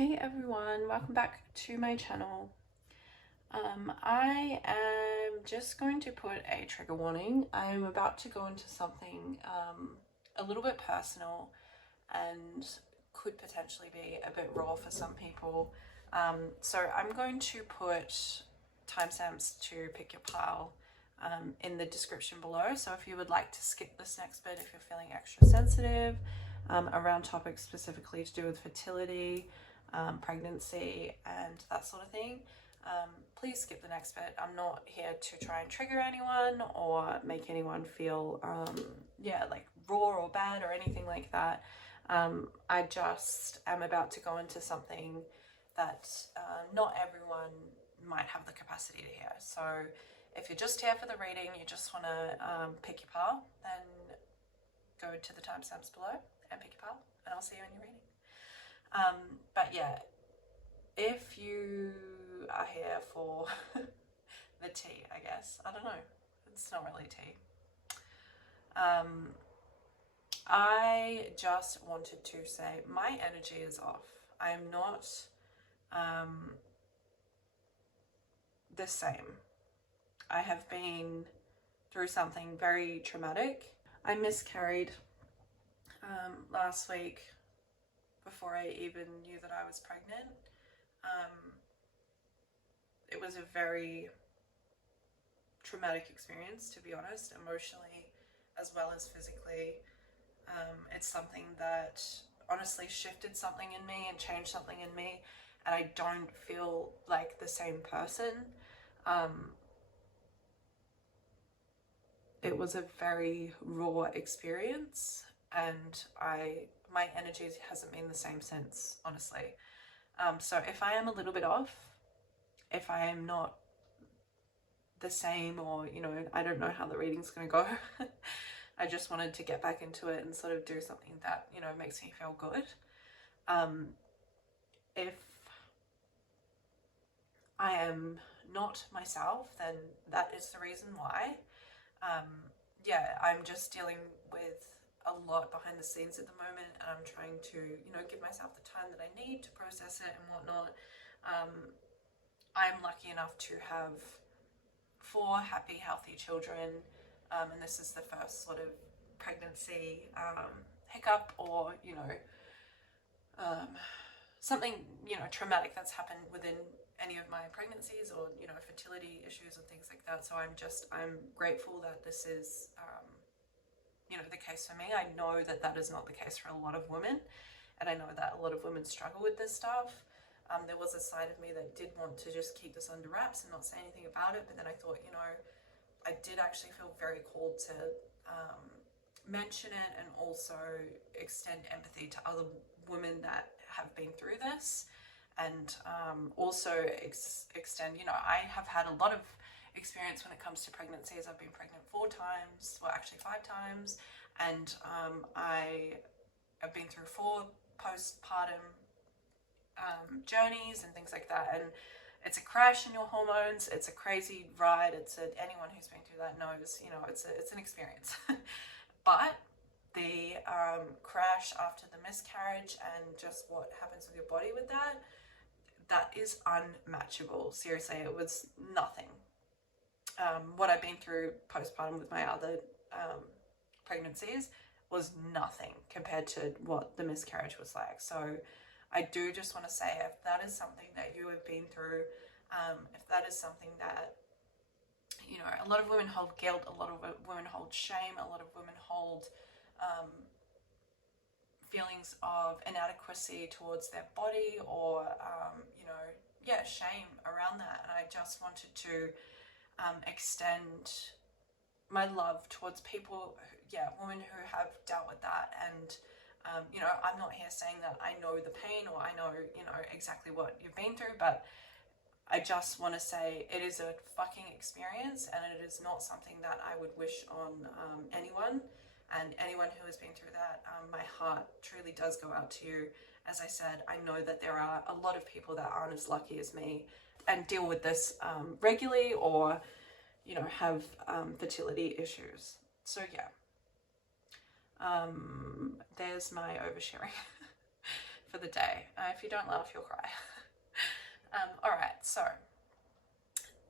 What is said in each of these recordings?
Hey everyone, welcome back to my channel. I am just going to put a trigger warning. I'm about to go into something a little bit personal and could potentially be a bit raw for some people. So I'm going to put timestamps to pick your pile in the description below. So if you would like to skip this next bit, if you're feeling extra sensitive around topics specifically to do with fertility, pregnancy and that sort of thing, please skip the next bit. I'm not here to try and trigger anyone or make anyone feel like raw or bad or anything like that. I just am about to go into something that not everyone might have the capacity to hear. So if you're just here for the reading, you just want to pick your pile, then go to the timestamps below and pick your pile, and I'll see you in your reading. But yeah, if you are here for the tea, I guess, I don't know, it's not really tea. I just wanted to say my energy is off. I'm not the same. I have been through something very traumatic. I miscarried last week before I even knew that I was pregnant. It was a very traumatic experience, to be honest, emotionally as well as physically. It's something that honestly shifted something in me and changed something in me, and I don't feel like the same person. It was a very raw experience, and my energy hasn't been the same since, honestly. So if I am a little bit off, if I am not the same, or I don't know how the reading's going to go, I just wanted to get back into it and sort of do something that makes me feel good. If I am not myself, then that is the reason why. I'm just dealing with a lot behind the scenes at the moment, and I'm trying to give myself the time that I need to process it and whatnot. I'm lucky enough to have 4 happy, healthy children, and this is the first sort of pregnancy hiccup or something traumatic that's happened within any of my pregnancies, or fertility issues and things like that. So I'm grateful that this is the case for me. I know that that is not the case for a lot of women, and I know that a lot of women struggle with this stuff. There was a side of me that did want to just keep this under wraps and not say anything about it, but then I thought, I did actually feel very called to mention it and also extend empathy to other women that have been through this, and also extend, I have had a lot of experience when it comes to pregnancies. I've been pregnant 4 times, well actually 5 times, and I have been through 4 postpartum journeys and things like that, and it's a crash in your hormones. It's a crazy ride. Anyone who's been through that knows, it's an experience. But the crash after the miscarriage and just what happens with your body with that is unmatchable. Seriously, it was nothing. What I've been through postpartum with my other pregnancies was nothing compared to what the miscarriage was like. So I do just want to say, if that is something that you have been through, if that is something that, a lot of women hold guilt, a lot of women hold shame, a lot of women hold feelings of inadequacy towards their body, or, shame around that. And I just wanted to extend my love towards people, women who have dealt with that. And I'm not here saying that I know the pain, or I know exactly what you've been through, but I just want to say it is a fucking experience, and it is not something that I would wish on anyone. And anyone who has been through that, my heart truly does go out to you. As I said, I know that there are a lot of people that aren't as lucky as me and deal with this regularly, or have fertility issues. So yeah, there's my oversharing. for the day. If you don't laugh, you'll cry. All right, so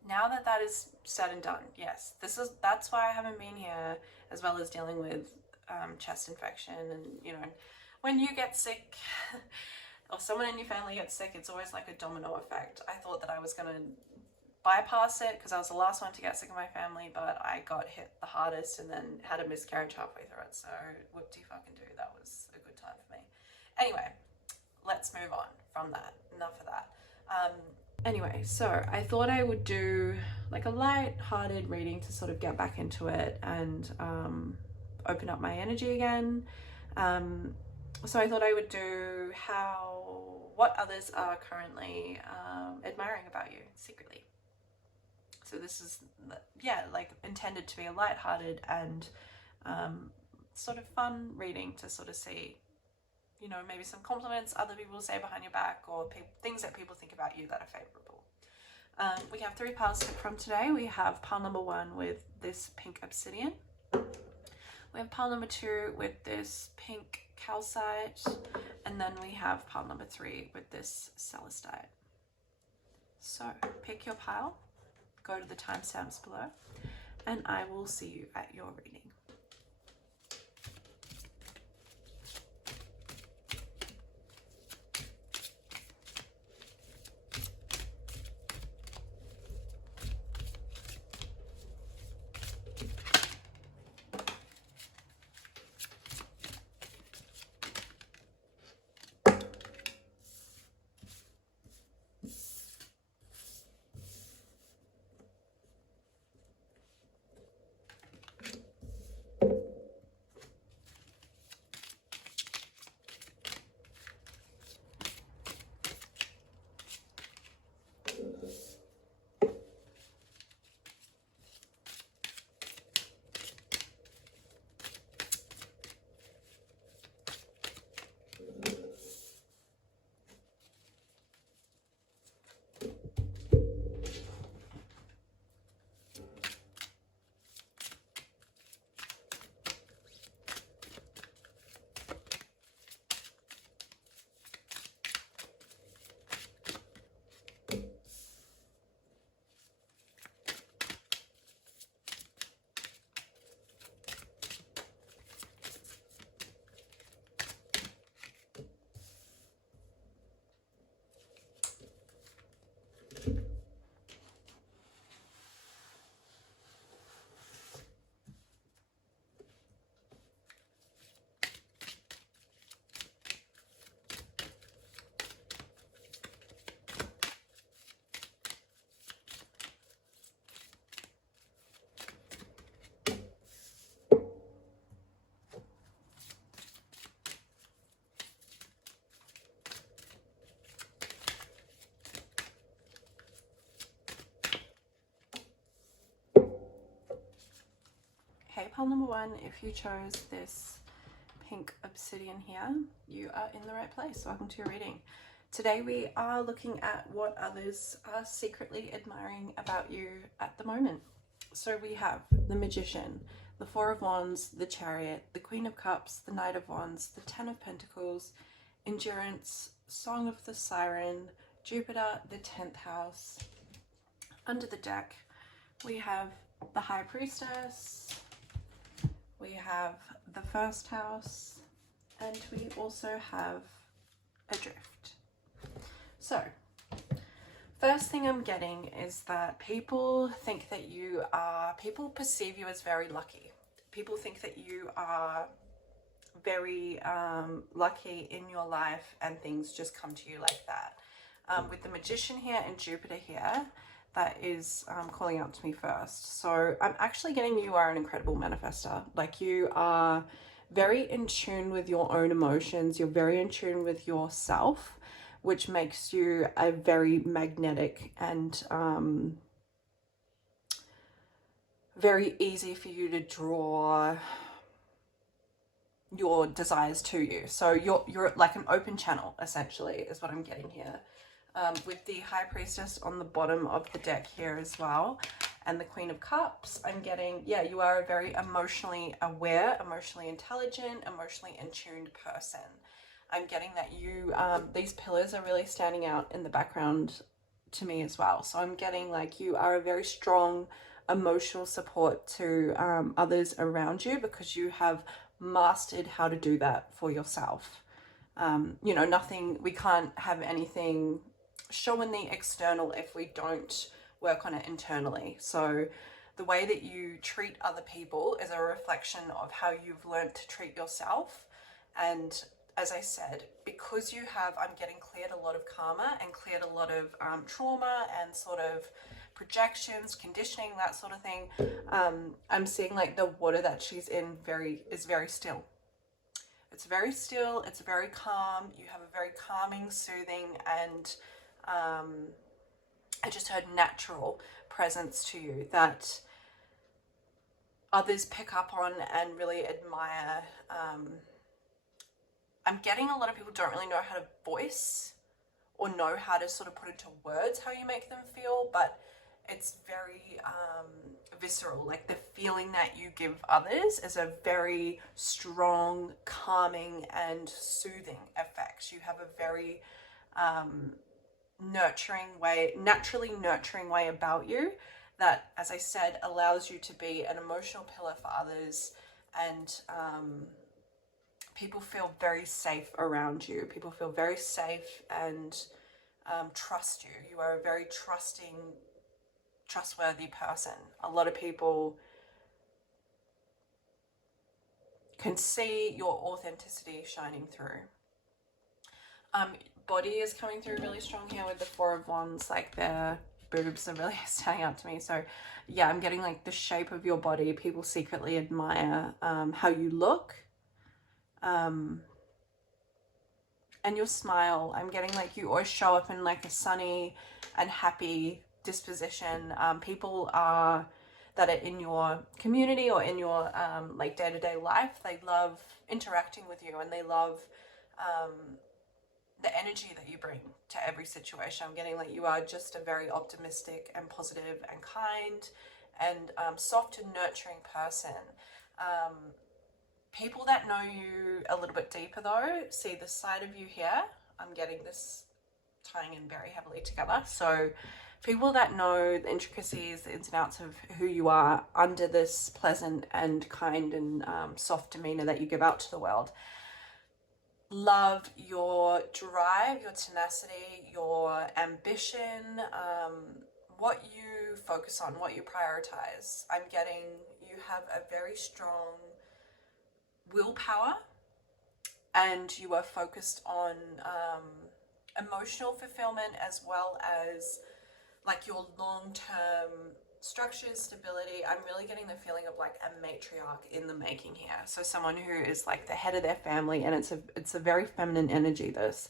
now that that is said and done, yes, that's why I haven't been here, as well as dealing with chest infection. And you know, when you get sick or someone in your family gets sick, it's always like a domino effect. I thought that I was gonna bypass it because I was the last one to get sick in my family, but I got hit the hardest and then had a miscarriage halfway through it. So whoop-de-fucking-do, that was a good time for me. Anyway, let's move on from that. Enough of that. Anyway, so I thought I would do like a light-hearted reading to sort of get back into it and open up my energy again. So I thought I would do what others are currently admiring about you secretly. So this is, yeah, like intended to be a light-hearted and sort of fun reading to sort of see, you know, maybe some compliments other people say behind your back, or things that people think about you that are favorable. We have 3 piles to pick from today. We have pile number 1 with this pink obsidian. We have pile number 2 with this pink calcite, and then we have pile number 3 with this celestite. So pick your pile, go to the timestamps below, and I will see you at your reading. Okay, pile number 1, if you chose this pink obsidian here, you are in the right place. Welcome to your reading. Today we are looking at what others are secretly admiring about you at the moment. So we have the Magician, the 4 of Wands, the Chariot, the Queen of Cups, the Knight of Wands, the 10 of Pentacles, Endurance, Song of the Siren, Jupiter, the 10th house. Under the deck, we have the High Priestess, we have the 1st house, and we also have Adrift. So, first thing I'm getting is that people think that people perceive you as very lucky. People think that you are very lucky in your life and things just come to you like that. With the Magician here and Jupiter here, that is calling out to me first. So I'm actually getting you are an incredible manifester. Like, you are very in tune with your own emotions. You're very in tune with yourself, which makes you a very magnetic and very easy for you to draw your desires to you. So you're like an open channel, essentially, is what I'm getting here. With the High Priestess on the bottom of the deck here as well, and the Queen of Cups, I'm getting, yeah, you are a very emotionally aware, emotionally intelligent, emotionally in tuned person. I'm getting that you, these pillars are really standing out in the background to me as well. So I'm getting like you are a very strong emotional support to others around you, because you have mastered how to do that for yourself. You know, we can't have anything show in the external if we don't work on it internally. So the way that you treat other people is a reflection of how you've learned to treat yourself. And as I said, because I'm getting cleared a lot of karma and cleared a lot of trauma and sort of projections, conditioning, that sort of thing. I'm seeing like the water that she's in is very still. It's very still, it's very calm. You have a very calming, soothing, and I just heard natural presence to you that others pick up on and really admire. I'm getting a lot of people don't really know how to voice or know how to sort of put into words how you make them feel, but it's very visceral. Like the feeling that you give others is a very strong, calming and soothing effect. You have a very naturally nurturing way about you that, as I said, allows you to be an emotional pillar for others, and people feel very safe around you. People feel very safe and trust you. You are a very trustworthy person. A lot of people can see your authenticity shining through. Body is coming through really strong here with the Four of Wands. Like their boobs are really standing out to me. So yeah, I'm getting like the shape of your body. People secretly admire how you look. And your smile. I'm getting like you always show up in like a sunny and happy disposition. People that are in your community or in your like day-to-day life, they love interacting with you, and they love the energy that you bring to every situation. I'm getting like you are just a very optimistic and positive and kind and soft and nurturing person. People that know you a little bit deeper though see the side of you here. I'm getting this tying in very heavily together. So people that know the intricacies, the ins and outs of who you are under this pleasant and kind and soft demeanor that you give out to the world, love your drive, your tenacity, your ambition, what you focus on, what you prioritize. I'm getting you have a very strong willpower, and you are focused on emotional fulfillment as well as like your long-term structures, stability. I'm really getting the feeling of like a matriarch in the making here. So someone who is like the head of their family, and it's a very feminine energy, this.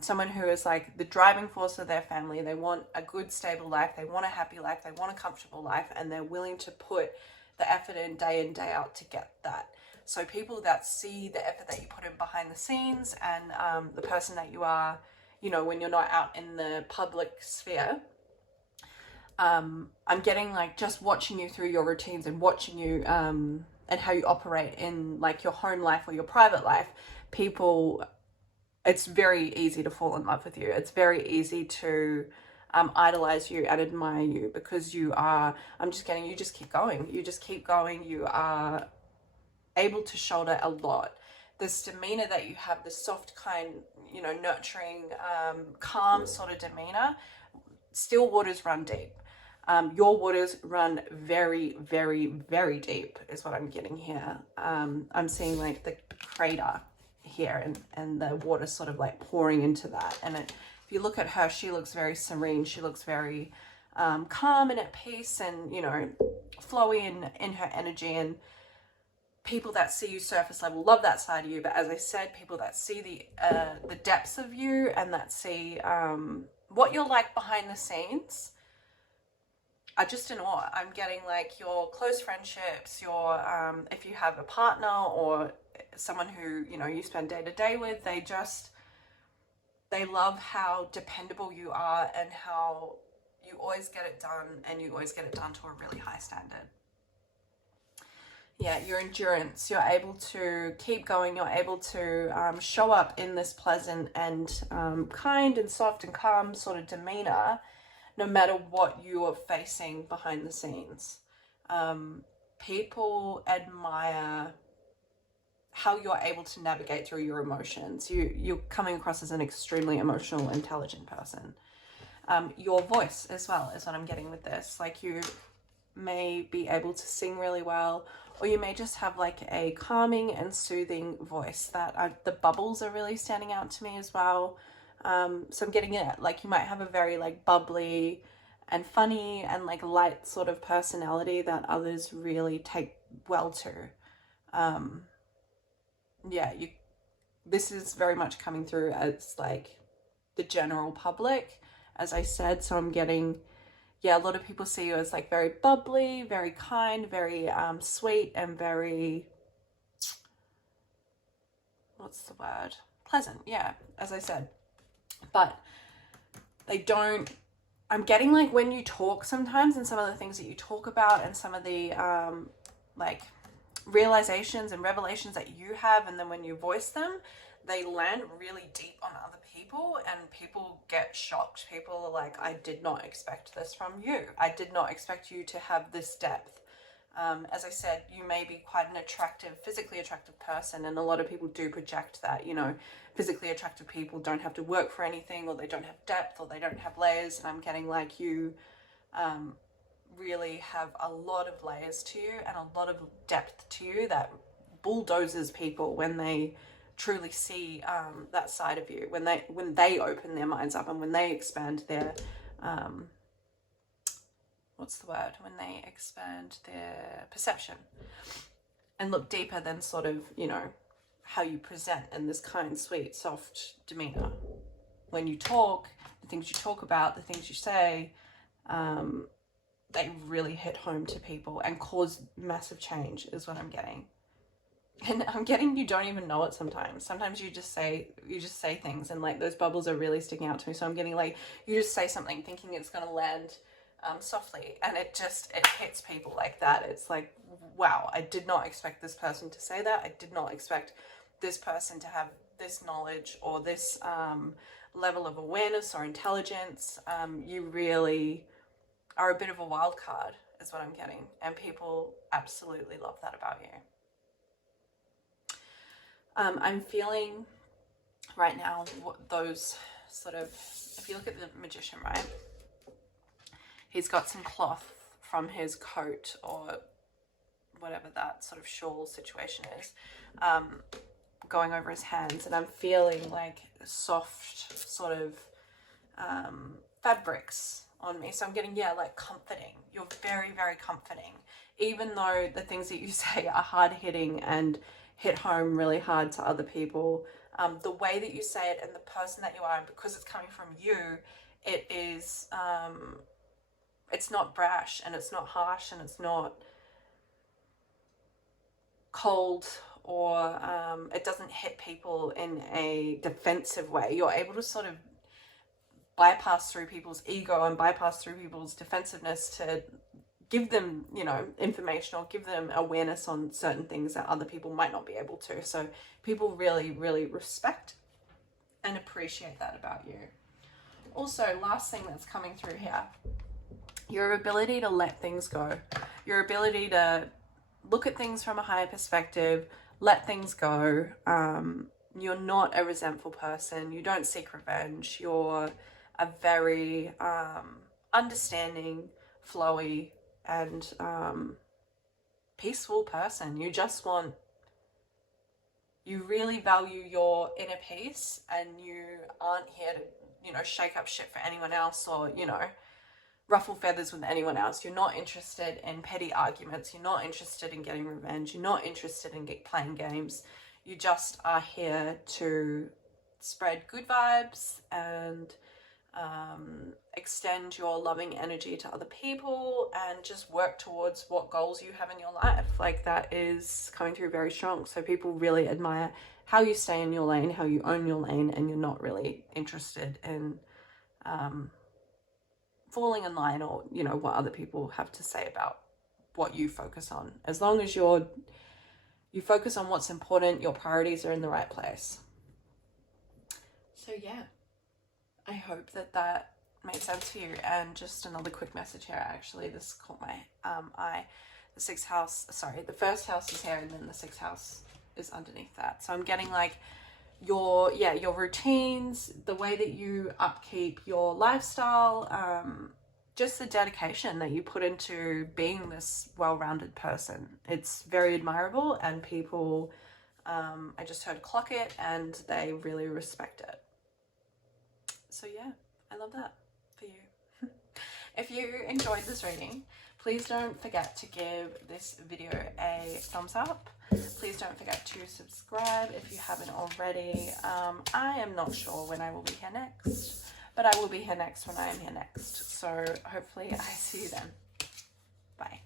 Someone who is like the driving force of their family. They want a good, stable life. They want a happy life. They want a comfortable life, and they're willing to put the effort in day out to get that. So people that see the effort that you put in behind the scenes and the person that you are, you know, when you're not out in the public sphere, I'm getting like just watching you through your routines and watching you and how you operate in like your home life or your private life. People, it's very easy to fall in love with you. It's very easy to idolize you and admire you, because you are, I'm just getting, you just keep going. You just keep going. You are able to shoulder a lot. This demeanor that you have, this soft, kind, you know, nurturing, calm sort of demeanor, still waters run deep. Your waters run very, very, very deep is what I'm getting here. I'm seeing like the crater here and the water sort of like pouring into that. And if you look at her, she looks very serene. She looks very calm and at peace and, you know, flowy in her energy. And people that see you surface level love that side of you. But as I said, people that see the depths of you and that see what you're like behind the scenes are just in awe. I'm getting like your close friendships, your if you have a partner or someone who, you know, you spend day to day with, they love how dependable you are and how you always get it done, and you always get it done to a really high standard. yeah, your endurance. You're able to keep going. You're able to show up in this pleasant and kind and soft and calm sort of demeanor, no matter what you are facing behind the scenes. People admire how you're able to navigate through your emotions. You're coming across as an extremely emotional, intelligent person. Your voice as well is what I'm getting with this. Like, you may be able to sing really well, or you may just have like a calming and soothing voice that the bubbles are really standing out to me as well. So I'm getting it, like, you might have a very like bubbly and funny and like light sort of personality that others really take well to. Yeah, this is very much coming through as like the general public, as I said. So I'm getting, yeah, a lot of people see you as like very bubbly, very kind, very sweet, and very, what's the word? Pleasant, yeah, as I said. But they don't, I'm getting like when you talk sometimes, and some of the things that you talk about and some of the like realizations and revelations that you have, and then when you voice them, they land really deep on other people, and people get shocked. People are like, I did not expect this from you. I did not expect you to have this depth. As I said, you may be quite an attractive, physically attractive person, and a lot of people do project that, you know, physically attractive people don't have to work for anything, or they don't have depth, or they don't have layers. And I'm getting like you really have a lot of layers to you and a lot of depth to you that bulldozes people when they truly see that side of you, when they open their minds up, and when they expand their when they expand their perception and look deeper than sort of, you know, how you present in this kind, sweet, soft demeanor. When you talk, the things you talk about, the things you say, they really hit home to people and cause massive change, is what I'm getting. And I'm getting you don't even know it sometimes. Sometimes you just say things, and like those bubbles are really sticking out to me. So I'm getting like, you just say something thinking it's going to land softly, and it hits people like that. It's like, wow, I did not expect this person to say that. I did not expect this person to have this knowledge or this level of awareness or intelligence. You really are a bit of a wild card, is what I'm getting, and people absolutely love that about you. I'm feeling right now those sort of, if you look at the magician, right, he's got some cloth from his coat or whatever that sort of shawl situation is, going over his hands, and I'm feeling like soft sort of fabrics on me. So I'm getting, yeah, like comforting. You're very, very comforting, even though the things that you say are hard hitting and hit home really hard to other people. The way that you say it and the person that you are, and because it's coming from you, it is, it's not brash, and it's not harsh, and it's not cold, or it doesn't hit people in a defensive way. You're able to sort of bypass through people's ego and bypass through people's defensiveness to give them, you know, information, or give them awareness on certain things that other people might not be able to. So people really, really respect and appreciate that about you. Also, last thing that's coming through here, your ability to let things go, your ability to look at things from a higher perspective, let things go. You're not a resentful person. You don't seek revenge. You're a very understanding, flowy, and peaceful person. You really value your inner peace, and you aren't here to, you know, shake up shit for anyone else, or, you know, ruffle feathers with anyone else. You're not interested in petty arguments. You're not interested in getting revenge. You're not interested in playing games. You just are here to spread good vibes and extend your loving energy to other people, and just work towards what goals you have in your life. Like, that is coming through very strong. So people really admire how you stay in your lane, how you own your lane, and you're not really interested in falling in line, or, you know, what other people have to say about what you focus on. As long as you focus on what's important, your priorities are in the right place. So yeah, I hope that made sense for you. And just another quick message here, actually, this caught my eye. The first house is here, and then the sixth house is underneath that. So I'm getting like your routines, the way that you upkeep your lifestyle, just the dedication that you put into being this well-rounded person. It's very admirable, and people, I just heard clock it, and they really respect it. So yeah, I love that for you. If you enjoyed this reading, please don't forget to give this video a thumbs up. Please don't forget to subscribe if you haven't already. I am not sure when I will be here next, but I will be here next when I am here next. So hopefully I see you then. Bye.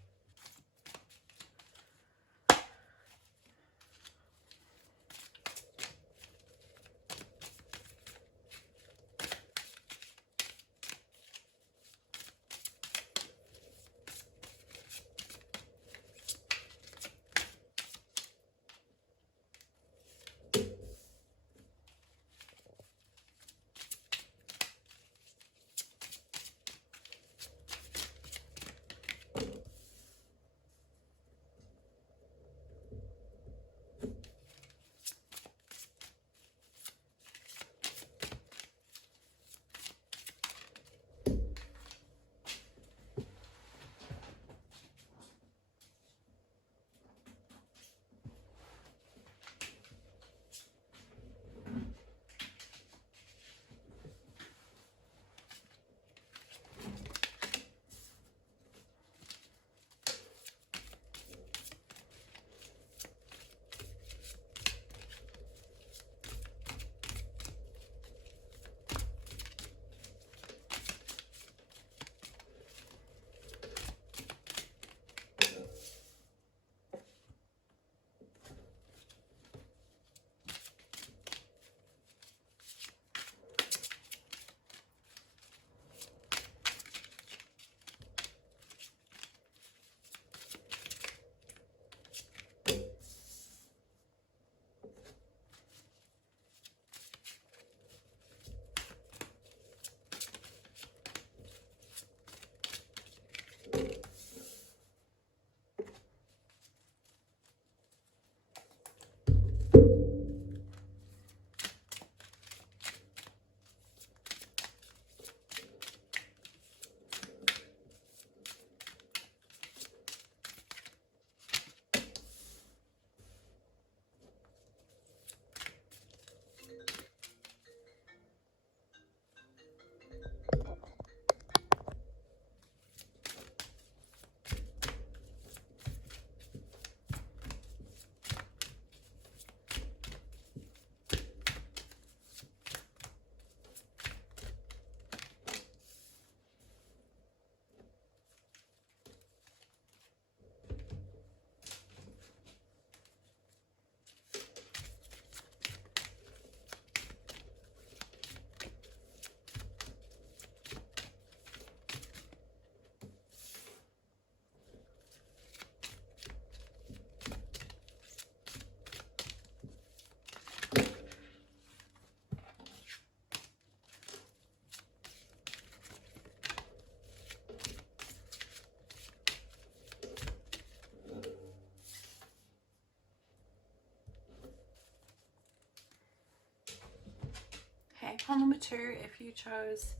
Pile number 2, if you chose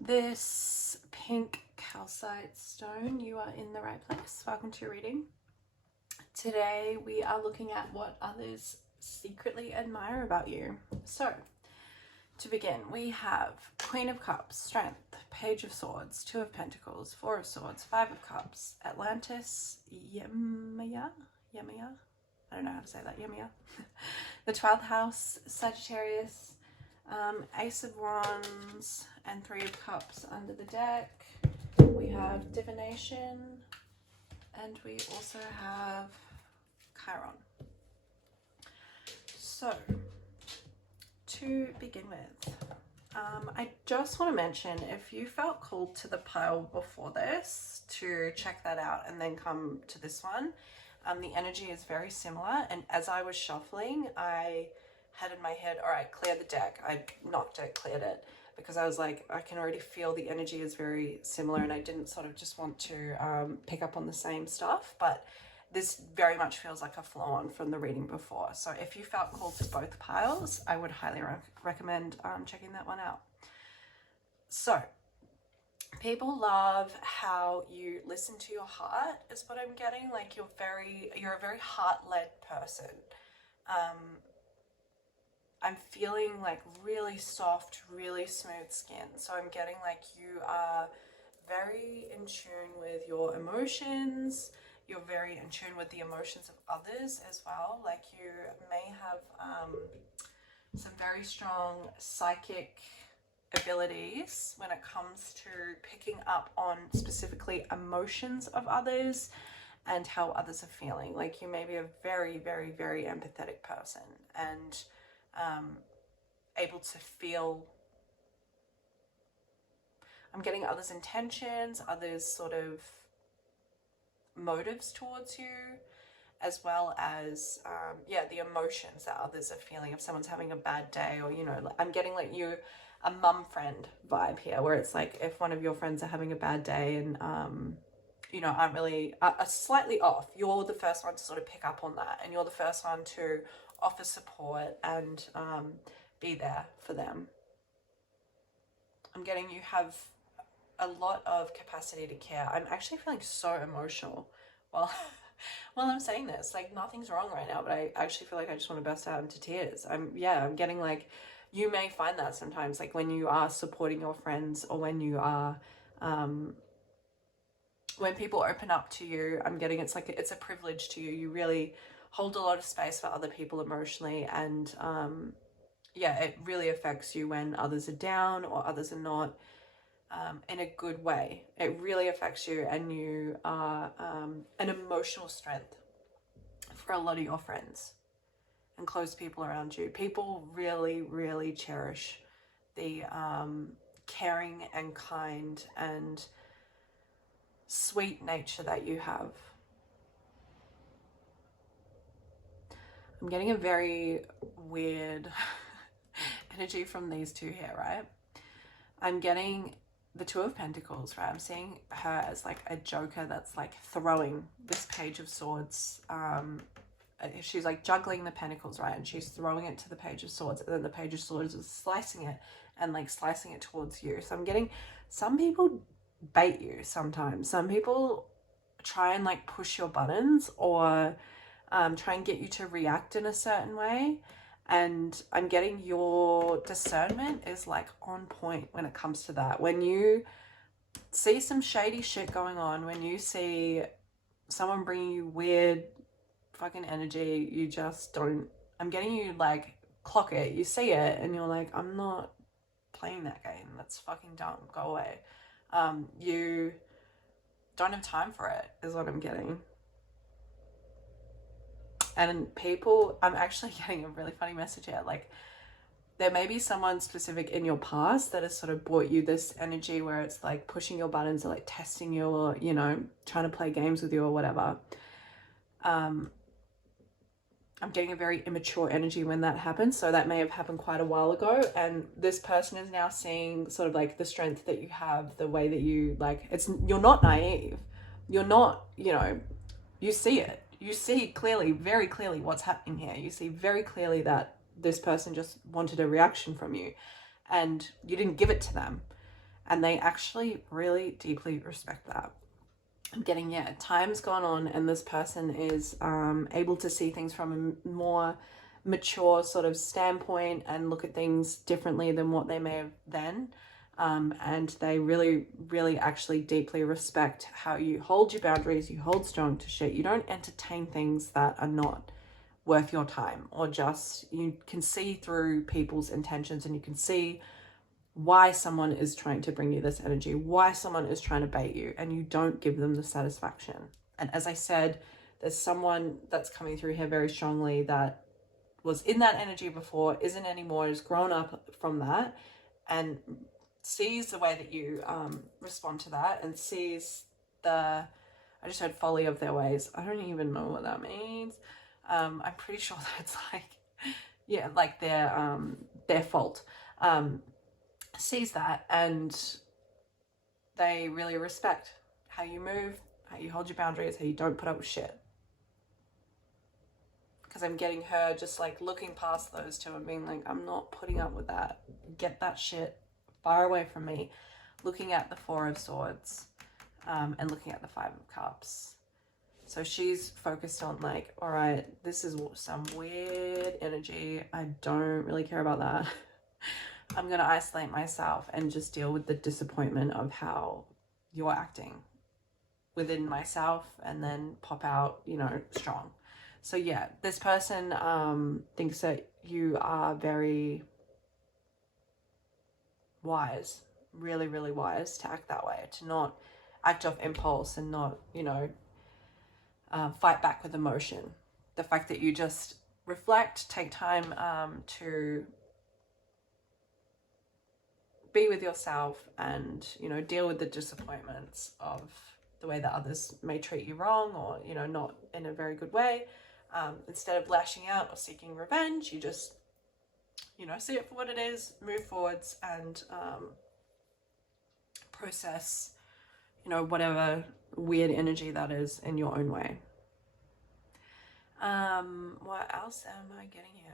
this pink calcite stone, you are in the right place. Welcome to your reading. Today we are looking at what others secretly admire about you. So to begin, we have Queen of Cups, Strength, Page of Swords, Two of Pentacles, Four of Swords, Five of Cups, Atlantis, Yemaya, I don't know how to say that, Yemaya. The 12th house, Sagittarius, Ace of Wands, and Three of Cups under the deck. We have Divination, and we also have Chiron. So, to begin with, I just want to mention, if you felt called to the pile before this, to check that out and then come to this one. The energy is very similar, and as I was shuffling, I had in my head, all right, clear the deck. I not deck cleared it, because I was like, I can already feel the energy is very similar, and I didn't sort of just want to pick up on the same stuff, but this very much feels like a flow on from the reading before. So if you felt called to both piles, I would highly recommend checking that one out. So people love how you listen to your heart, is what I'm getting. Like you're a very heart-led person. I'm feeling like really soft, really smooth skin. So I'm getting like you are very in tune with your emotions. You're very in tune with the emotions of others as well. Like you may have some very strong psychic abilities when it comes to picking up on specifically emotions of others and how others are feeling. Like you may be a very, very, very empathetic person and able to feel. I'm getting others' intentions, others' sort of motives towards you, as well as the emotions that others are feeling. If someone's having a bad day, or I'm getting like you a mum friend vibe here, where it's like if one of your friends are having a bad day and aren't really are slightly off, you're the first one to sort of pick up on that, and you're the first one to offer support and be there for them. I'm getting you have a lot of capacity to care. I'm actually feeling so emotional while I'm saying this. Like nothing's wrong right now, but I actually feel like I just want to burst out into tears. I'm getting like, you may find that sometimes, like when you are supporting your friends, or when you are when people open up to you, I'm getting it's a privilege to you. You really hold a lot of space for other people emotionally, and it really affects you when others are down or others are not in a good way. It really affects you, and you are an emotional strength for a lot of your friends and close people around you. People really, really cherish the caring and kind and sweet nature that you have. I'm getting a very weird energy from these two here, right? I'm getting the Two of Pentacles, right? I'm seeing her as like a joker that's like throwing this Page of Swords. She's like juggling the pentacles, right? And she's throwing it to the Page of Swords, and then the Page of Swords is slicing it and like slicing it towards you. So I'm getting some people bait you sometimes. Some people try and like push your buttons, or try and get you to react in a certain way. And I'm getting your discernment is like on point when it comes to that. When you see some shady shit going on, when you see someone bringing you weird fucking energy, you just don't, I'm getting you like clock it. You see it and you're like, I'm not playing that game. That's fucking dumb. Go away. You don't have time for it, is what I'm getting. And people, I'm actually getting a really funny message here. Like, there may be someone specific in your past that has sort of brought you this energy where it's like pushing your buttons, or like testing you, or, trying to play games with you or whatever. I'm getting a very immature energy when that happens. So that may have happened quite a while ago. And this person is now seeing sort of like the strength that you have, the way that you like, you're not naive. You're not, you see it. You see clearly, very clearly what's happening here. You see very clearly that this person just wanted a reaction from you and you didn't give it to them. And they actually really deeply respect that. I'm getting, time's gone on, and this person is able to see things from a more mature sort of standpoint and look at things differently than what they may have then. And they really, really actually deeply respect how you hold your boundaries, you hold strong to shit. You don't entertain things that are not worth your time, or just, you can see through people's intentions, and you can see why someone is trying to bring you this energy, why someone is trying to bait you, and you don't give them the satisfaction. And as I said, there's someone that's coming through here very strongly that was in that energy before, isn't anymore, has grown up from that, and sees the way that you respond to that, and sees the, I just heard folly of their ways. I don't even know what that means. I'm pretty sure that it's like, yeah, like their fault. Sees that, and they really respect how you move, how you hold your boundaries, how you don't put up with shit. Because I'm getting her just like looking past those two and being like, I'm not putting up with that. Get that shit far away from me. Looking at the Four of Swords and looking at the Five of Cups. So she's focused on like, all right, this is some weird energy. I don't really care about that. I'm going to isolate myself and just deal with the disappointment of how you're acting within myself, and then pop out, you know, strong. So yeah, this person thinks that you are very wise, really, really wise to act that way, to not act off impulse and not, you know, fight back with emotion. The fact that you just reflect, take time to be with yourself and, you know, deal with the disappointments of the way that others may treat you wrong, or, you know, not in a very good way. Instead of lashing out or seeking revenge, you just, you know, see it for what it is, move forwards, and process, you know, whatever weird energy that is in your own way. What else am I getting here?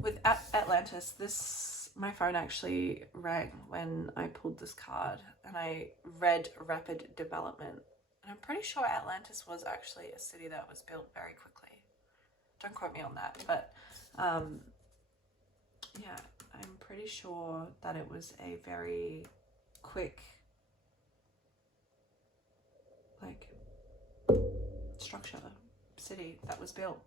With Atlantis, my phone actually rang when I pulled this card, and I read rapid development. And I'm pretty sure Atlantis was actually a city that was built very quickly. Don't quote me on that, but yeah, I'm pretty sure that it was a very quick, like, structure, city that was built.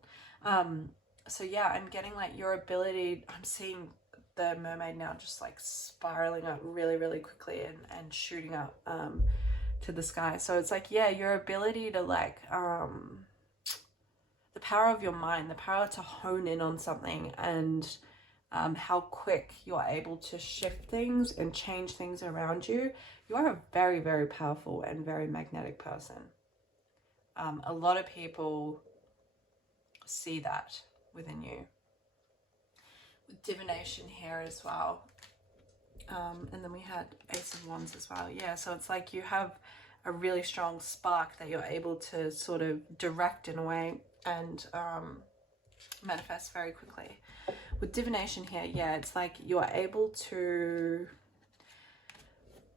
So yeah, I'm getting like your ability, I'm seeing the mermaid now just like spiraling up really, really quickly and shooting up to the sky. So it's like, yeah, your ability to like the power of your mind, the power to hone in on something, and how quick you're able to shift things and change things around you. You are a very, very powerful and very magnetic person. A lot of people see that within you. With divination here as well. And then we had Ace of Wands as well. Yeah, so it's like you have a really strong spark that you're able to sort of direct in a way and manifest very quickly. With divination here, yeah, it's like you're able to,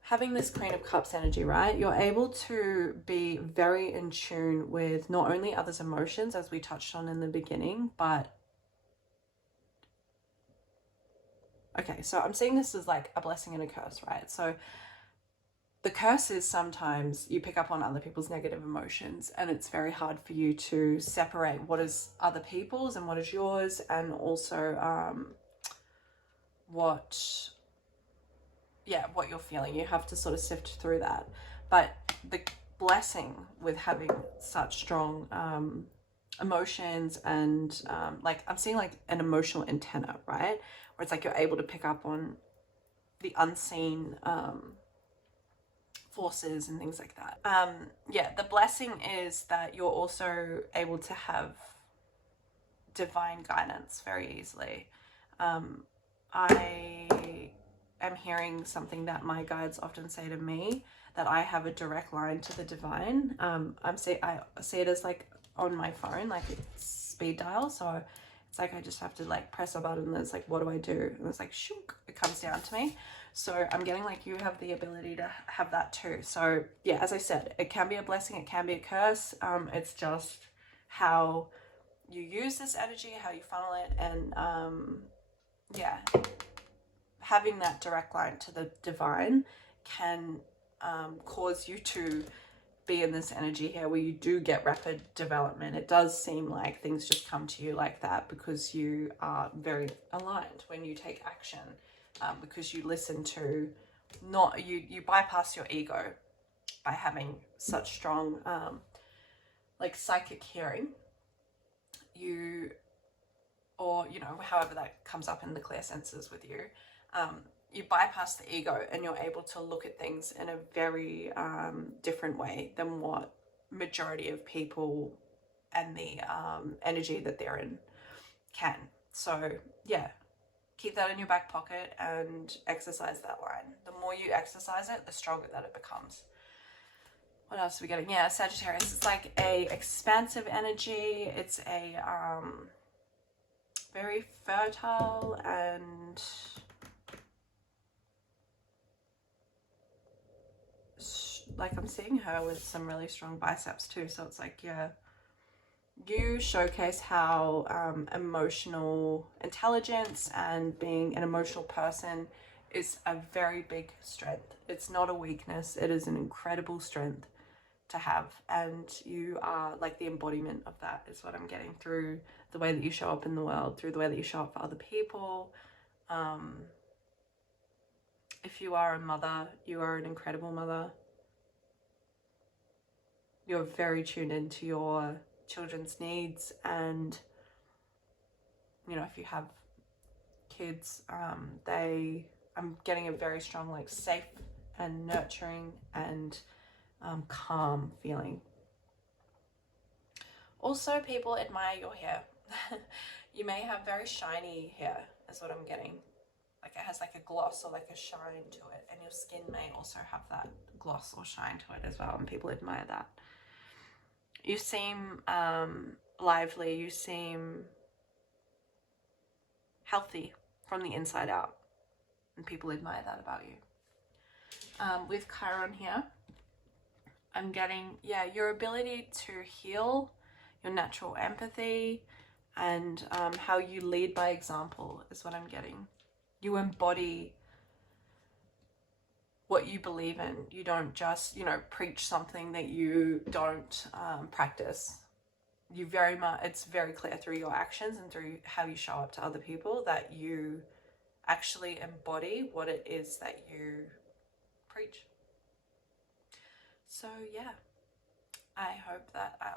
having this Queen of Cups energy, right? You're able to be very in tune with not only others' emotions, as we touched on in the beginning, but okay, so I'm seeing this as like a blessing and a curse, right? So the curse is sometimes you pick up on other people's negative emotions, and it's very hard for you to separate what is other people's and what is yours, and also what you're feeling. You have to sort of sift through that. But the blessing with having such strong emotions and like I'm seeing like an emotional antenna, right? Where it's like you're able to pick up on the unseen forces and things like that. Yeah, the blessing is that you're also able to have divine guidance very easily. I am hearing something that my guides often say to me, that I have a direct line to the divine. I see it as like on my phone, like it's speed dial, so it's like I just have to like press a button and it's like, what do I do? And it's like shook, it comes down to me. So I'm getting like you have the ability to have that too. So yeah, as I said, it can be a blessing, it can be a curse. It's just how you use this energy, how you funnel it, and yeah, having that direct line to the divine can cause you to be in this energy here where you do get rapid development. It does seem like things just come to you like that because you are very aligned when you take action, because you listen to, you bypass your ego by having such strong like psychic hearing. Or you know, however that comes up in the clear senses with you, you bypass the ego and you're able to look at things in a very different way than what majority of people and the energy that they're in can. So yeah, keep that in your back pocket and exercise that line. The more you exercise it, the stronger that it becomes. What else are we getting? Yeah, Sagittarius. It's like a expansive energy. It's a very fertile and like I'm seeing her with some really strong biceps too. So it's like, yeah, you showcase how emotional intelligence and being an emotional person is a very big strength. It's not a weakness. It is an incredible strength to have, and you are like the embodiment of that, is what I'm getting through the way that you show up in the world, through the way that you show up for other people. If you are a mother, you are an incredible mother. You're very tuned into your children's needs, and you know, if you have kids, I'm getting a very strong like safe and nurturing and calm feeling. Also, people admire your hair. You may have very shiny hair, is what I'm getting. Like it has like a gloss or like a shine to it, and your skin may also have that gloss or shine to it as well, and people admire that. You seem lively, you seem healthy from the inside out, and people admire that about you. With Chiron here, I'm getting, yeah, your ability to heal, your natural empathy, and how you lead by example is what I'm getting. You embody what you believe in. You don't just, you know, preach something that you don't practice. You very much, it's very clear through your actions and through how you show up to other people that you actually embody what it is that you preach. So yeah, I hope that I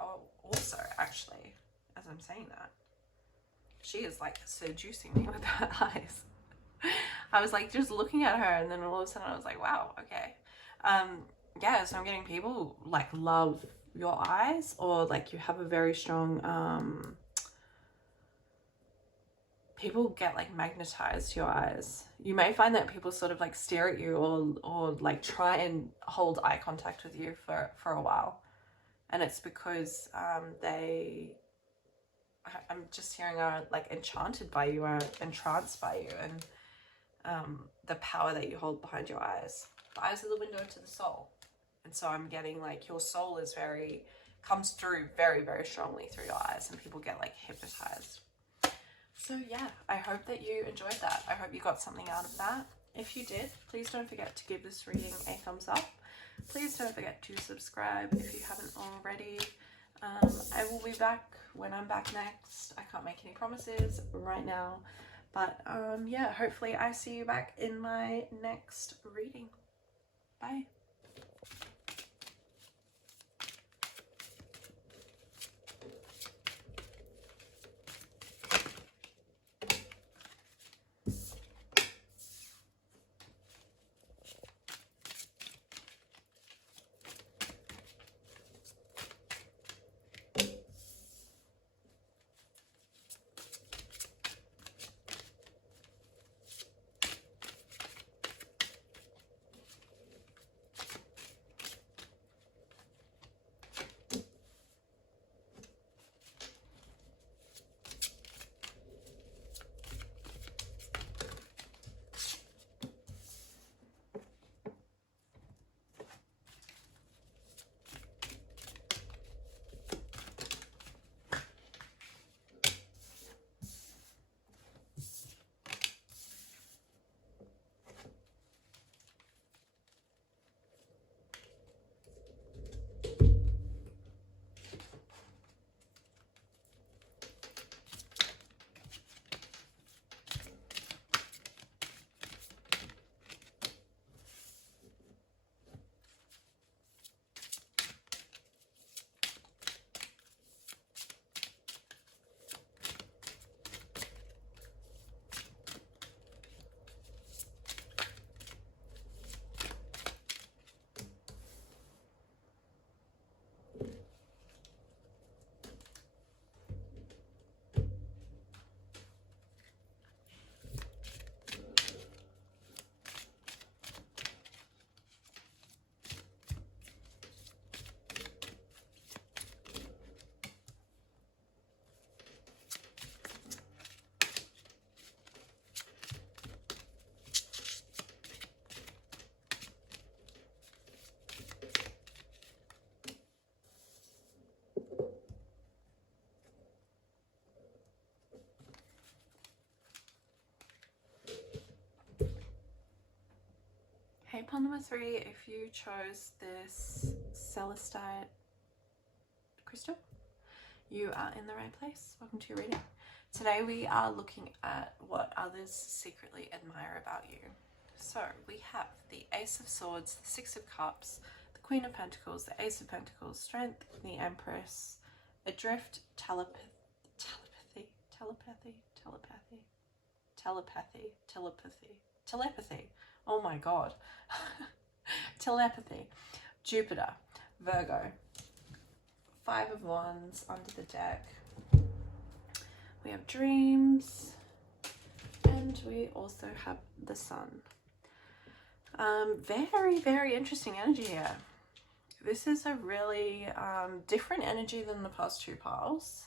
also actually, as I'm saying that, she is like seducing me with her eyes. I was like just looking at her, and then all of a sudden I was like, wow, okay. Yeah, so I'm getting people like love your eyes, or like you have a very strong people get like magnetized to your eyes. You may find that people sort of like stare at you or like try and hold eye contact with you for a while, and it's because I'm just hearing are like enchanted by you, or entranced by you, and the power that you hold behind your eyes. The eyes are the window to the soul, and so I'm getting like your soul is comes through very, very strongly through your eyes, and people get like hypnotized. So yeah, I hope that you enjoyed that. I hope you got something out of that. If you did, please don't forget to give this reading a thumbs up. Please don't forget to subscribe if you haven't already. I will be back when I'm back next. I can't make any promises right now, but yeah, hopefully I see you back in my next reading. Bye. pile number 3, if you chose this Celestite crystal, you are in the right place. Welcome to your reading. Today we are looking at what others secretly admire about you. So we have the Ace of Swords, the Six of Cups, the Queen of Pentacles, the Ace of Pentacles, Strength, the Empress, Adrift, telepathy. Oh my god. Telepathy, Jupiter, Virgo, 5 of Wands under the deck. We have Dreams, and we also have the Sun. Very, very interesting energy here. This is a really different energy than the past 2 piles.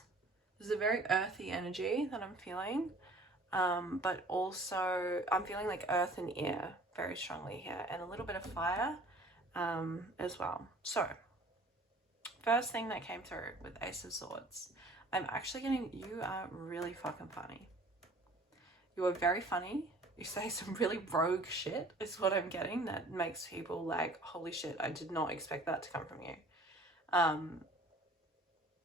This is a very earthy energy that I'm feeling, but also I'm feeling like earth and air very strongly here, and a little bit of fire as well. So first thing that came through with Ace of Swords, I'm actually getting, you are really fucking funny. You are very funny. You say some really rogue shit is what I'm getting, that makes people like, holy shit, I did not expect that to come from you.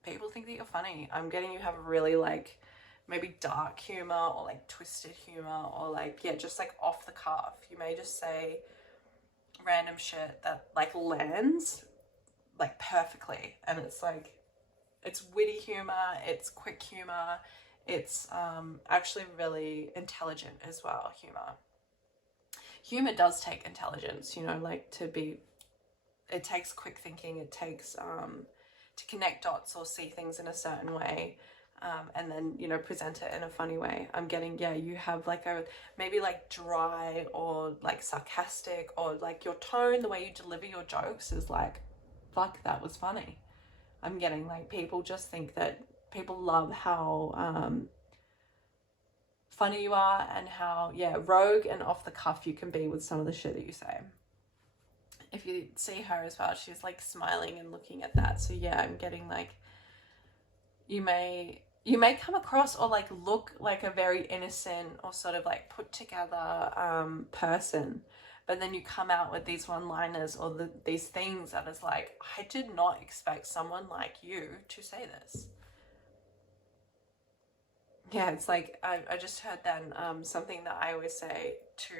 People think that you're funny. I'm getting you have a really like maybe dark humor or like twisted humor, or like, yeah, just like off the cuff. You may just say random shit that like lands like perfectly, and it's like, it's witty humor, it's quick humor, it's actually really intelligent as well. Humor does take intelligence, you know, like it takes quick thinking, it takes to connect dots or see things in a certain way, and then, you know, present it in a funny way. I'm getting, yeah, you have like a maybe like dry or like sarcastic, or like your tone, the way you deliver your jokes is like, fuck, that was funny. I'm getting like people just think that people love how funny you are, and how, yeah, rogue and off the cuff you can be with some of the shit that you say. If you see her as well, she's like smiling and looking at that. So yeah, I'm getting like, you may come across or like look like a very innocent or sort of like put together person, but then you come out with these one-liners or these things that is like, I did not expect someone like you to say this. Yeah, it's like, I just heard then something that I always say to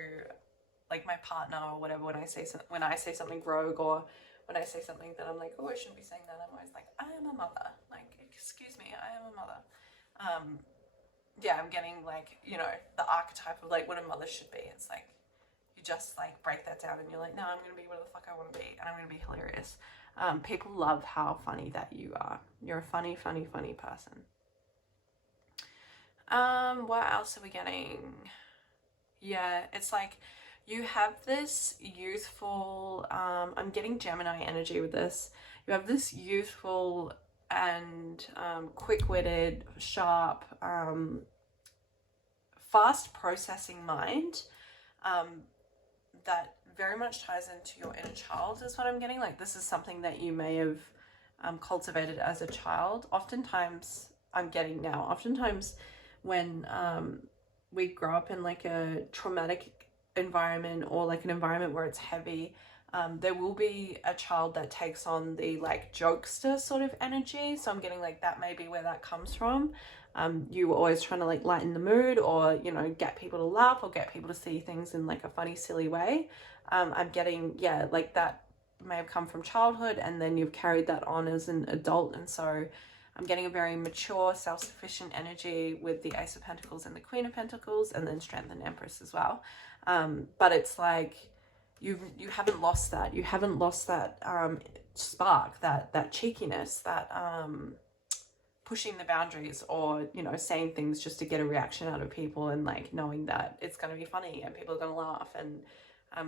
like my partner or whatever, when I say something rogue, or when I say something that I'm like, oh, I shouldn't be saying that, I'm always like, I am a mother. Like, excuse me, I am a mother. Yeah, I'm getting like, you know, the archetype of like what a mother should be. It's like, you just like break that down and you're like, no, I'm gonna be whatever the fuck I want to be, and I'm gonna be hilarious. People love how funny that you are. You're a funny person. What else are we getting? Yeah, it's like you have this youthful, I'm getting Gemini energy with this. You have this youthful and quick-witted, sharp, fast processing mind that very much ties into your inner child is what I'm getting. Like, this is something that you may have cultivated as a child. Oftentimes when we grow up in like a traumatic environment, or like an environment where it's heavy, there will be a child that takes on the like jokester sort of energy. So I'm getting like that may be where that comes from. You were always trying to like lighten the mood, or, you know, get people to laugh, or get people to see things in like a funny, silly way. I'm getting, yeah, like that may have come from childhood, and then you've carried that on as an adult. And so I'm getting a very mature, self-sufficient energy with the Ace of Pentacles and the Queen of Pentacles, and then Strength and Empress as well. But it's like you haven't lost that. You haven't lost that spark, that cheekiness, that pushing the boundaries, or, you know, saying things just to get a reaction out of people, and like knowing that it's going to be funny and people are going to laugh, and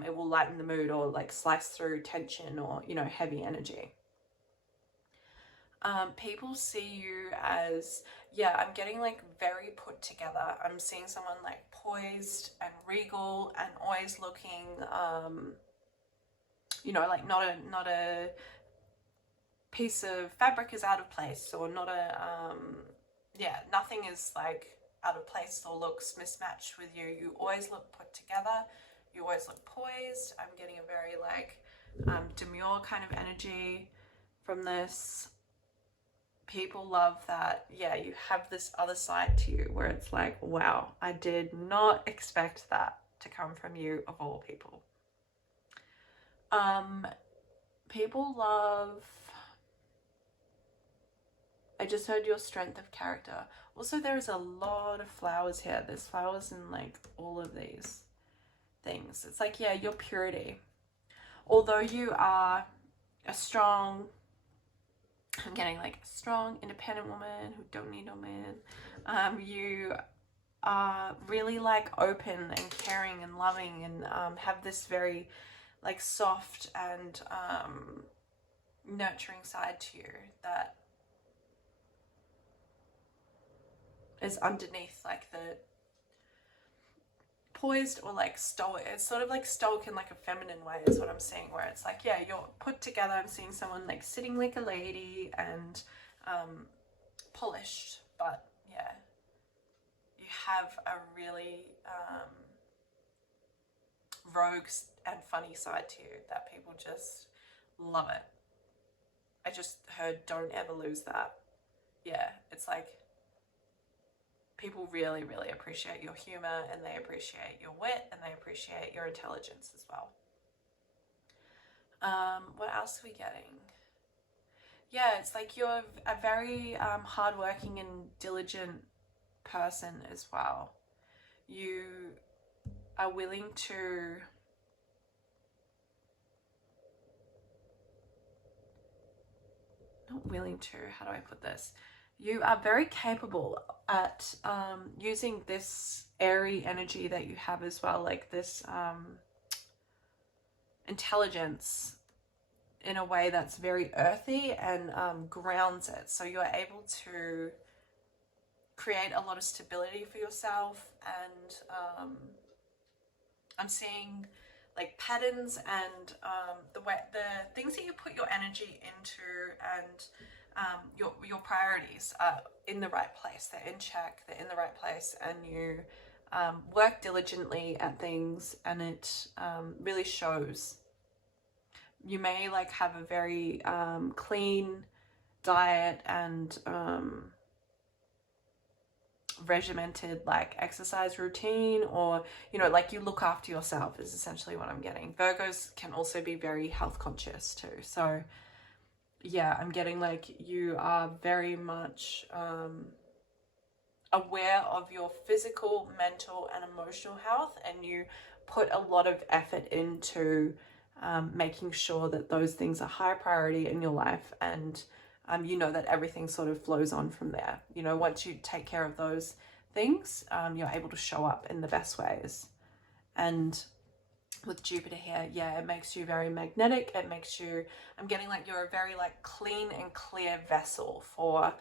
it will lighten the mood, or like slice through tension, or, you know, heavy energy. People see you as, yeah, I'm getting like very put together. I'm seeing someone like poised and regal, and always looking, you know, like not a piece of fabric is out of place, or not a, yeah, nothing is like out of place or looks mismatched with you. You always look put together. You always look poised. I'm getting a very like demure kind of energy from this. People love that, yeah, you have this other side to you where it's like, wow, I did not expect that to come from you of all people. People love, I just heard your strength of character. Also, there is a lot of flowers here. There's flowers in like all of these things. It's like, yeah, your purity. Although you are a strong, I'm getting like a strong, independent woman who don't need no man. You are really like open and caring and loving and have this very like soft and nurturing side to you that is underneath like the poised or like stoic. It's sort of like stoic in like a feminine way is what I'm seeing, where it's like, yeah, you're put together. I'm seeing someone like sitting like a lady and polished, but yeah, you have a really rogue and funny side to you that people just love it. I just heard, don't ever lose that. Yeah, it's like people really, really appreciate your humor, and they appreciate your wit, and they appreciate your intelligence as well. What else are we getting? Yeah, it's like you're a very hardworking and diligent person as well. You are willing to how do I put this? You are very capable at using this airy energy that you have as well, like this intelligence in a way that's very earthy and grounds it. So you're able to create a lot of stability for yourself, and I'm seeing like patterns and the things that you put your energy into, and your priorities are in the right place. They're in check, they're in the right place, and you work diligently at things, and it really shows. You may like have a very clean diet and regimented like exercise routine, or you know, like you look after yourself is essentially what I'm getting. Virgos can also be very health conscious too, so yeah, I'm getting like you are very much aware of your physical, mental and emotional health, and you put a lot of effort into making sure that those things are high priority in your life, and you know that everything sort of flows on from there. You know, once you take care of those things, you're able to show up in the best ways. And with Jupiter here, yeah, it makes you very magnetic. It makes you, I'm getting like you're a very like clean and clear vessel for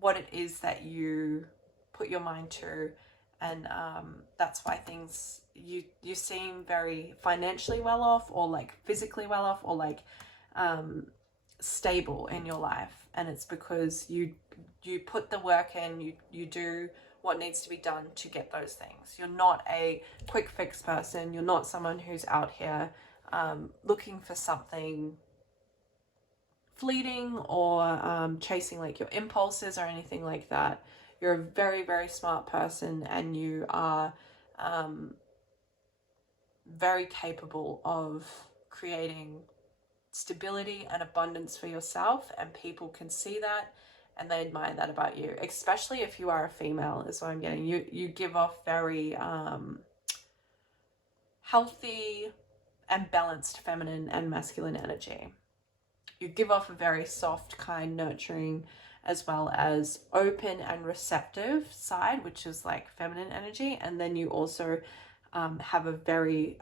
what it is that you put your mind to. And that's why things, you seem very financially well off, or like physically well off, or like stable in your life. And it's because you put the work in, you do what needs to be done to get those things. You're not a quick fix person. You're not someone who's out here looking for something fleeting, or chasing like your impulses or anything like that. You're a very, very smart person, and you are very capable of creating stability and abundance for yourself, and people can see that and they admire that about you, especially if you are a female is what I'm getting. You give off very healthy and balanced feminine and masculine energy. You give off a very soft, kind, nurturing, as well as open and receptive side, which is like feminine energy. And then you also have a very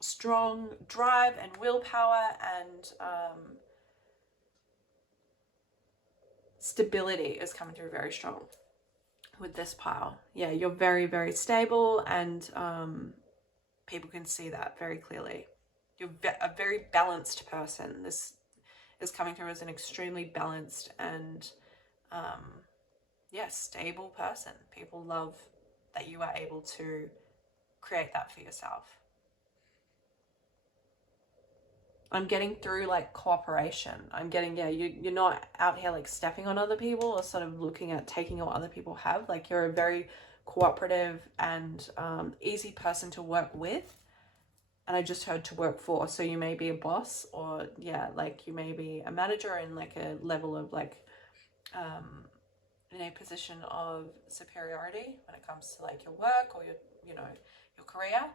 strong drive and willpower, and stability is coming through very strong with this pile. Yeah, you're very, very stable, and people can see that very clearly. You're a very balanced person. This is coming through as an extremely balanced and yeah, stable person. People love that you are able to create that for yourself. I'm getting through like cooperation. I'm getting, yeah, you're not out here like stepping on other people or sort of looking at taking what other people have. Like you're a very cooperative and easy person to work with. And I just heard to work for. So you may be a boss, or yeah, like you may be a manager in like a level of like in a position of superiority when it comes to like your work or your, you know, your career.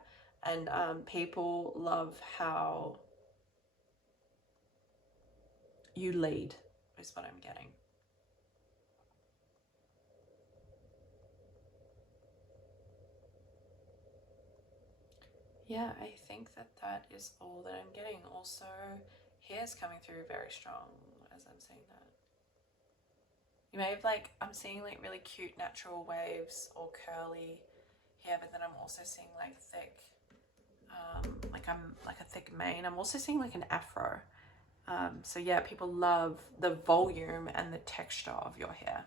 And people love how you lead is what I'm getting. Yeah, I think that is all that I'm getting. Also, hair's coming through very strong as I'm saying that. You may have like, I'm seeing like really cute natural waves or curly hair, but then I'm also seeing like thick, like a thick mane. I'm also seeing like an afro. So yeah, people love the volume and the texture of your hair.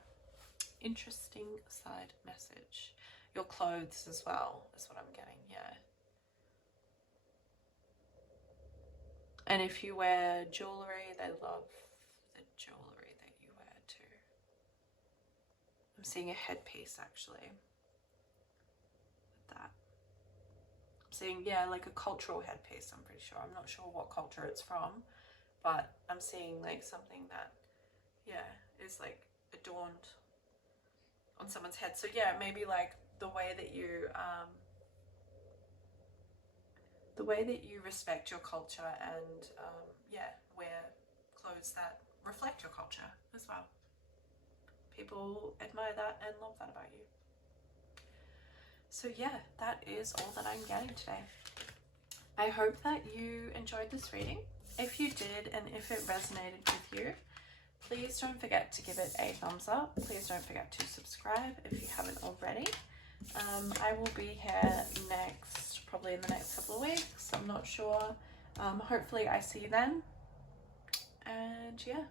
Interesting side message. Your clothes as well is what I'm getting, yeah. And if you wear jewellery, they love the jewellery that you wear too. I'm seeing a headpiece actually. With that. I'm seeing, yeah, like a cultural headpiece, I'm pretty sure. I'm not sure what culture it's from, but I'm seeing like something that, yeah, is like adorned on someone's head. So yeah, maybe like the way that you respect your culture and yeah, wear clothes that reflect your culture as well. People admire that and love that about you. So yeah, that is all that I'm getting today. I hope that you enjoyed this reading. If you did, and if it resonated with you, please don't forget to give it a thumbs up. Please don't forget to subscribe if you haven't already. I will be here next, probably in the next couple of weeks. I'm not sure. Hopefully I see you then. And yeah.